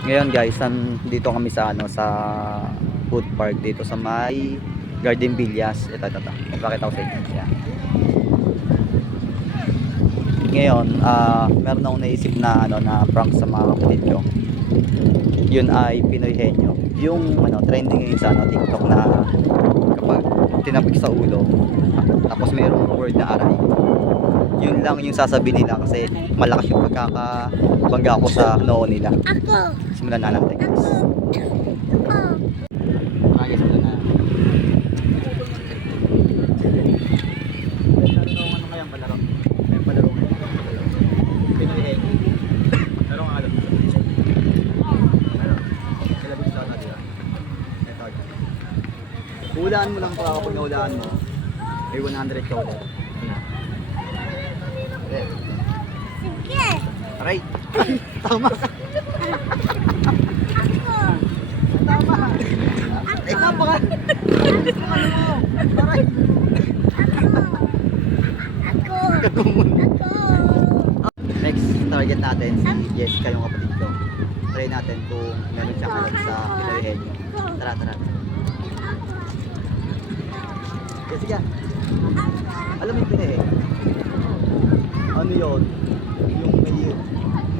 Ngayon guys, dito kami sa sa food park dito sa may Garden Villas. Ito. Ipakita ko sa inyo. Yan. Ngayon, meron akong naisip na na prank sa mga kapatid ko. Yun ay Pinoy Henyo. Yung trending ngayon sa TikTok na kapag tinapik sa ulo, tapos mayroong word na aray. Yun lang yung sasabihin nila kasi malakas yung pagkakabangga ko sa noo nila. Ako. Simulan na natin guys. Simulan na. Ano kayang palaro? May palaro ngayon. Pinoy Henyo. Pero ang alam ko. Kalabit sa natin. Ito. Hulaan mo lang pa kapag nahulaan mo. May 100 ka ulit. Sige. Aray! Tama ka! Ako. Tama! Ay, tama ka! Aray! Ako. Kagumun. Ako. Next target natin si Jessica, yung kapatid ko. Try natin kung meron siyang alam sa Pinoy Henyo. Tara. Jessica, alam mo yung Pinoy Henyo? Ano yun? Yung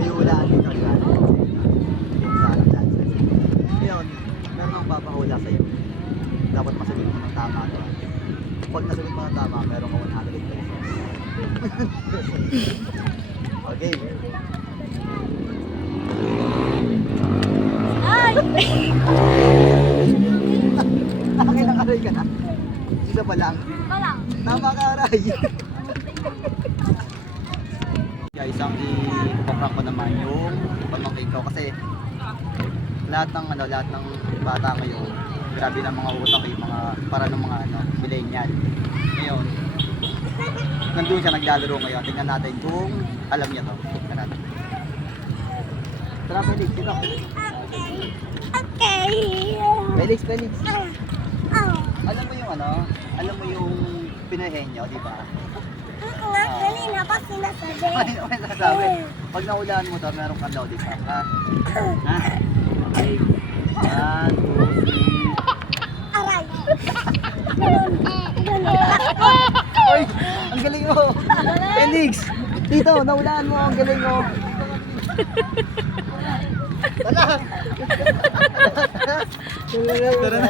may hulaan dito, di ba? Yung sa dances. Ngayon, meron akong papahula sa'yo. Dapat masagot mo ng tama to. Pag nasagot mo ng tama, meron ka 100 pesos. Okay. Ay! Nakakailang aray ka na. Isa pa lang. Wala. Tama ka, aray. Guys, ang ipaprank ko naman yung pamangkin ko kasi lahat ng bata ngayon, grabe na mga utak yung mga para ng mga millennial. Ngayon, nandun siya naglalaro ngayon. Tingnan natin kung alam niya to. Tingnan natin. Tara, Felix, dito. Okay. Felix. Oh. Alam mo yung alam mo yung Pinoy Henyo, di ba? Nga, kanina pa sinasabi. Ano may nasasabi? Pag nahulaan mo to, meron kang daw, di ba? Ha? Okay. 1, 2, 3. Aray. Oy! Ang galing mo! Felix! Dito, nahulaan mo. Ang galing mo. Tara! Tara na.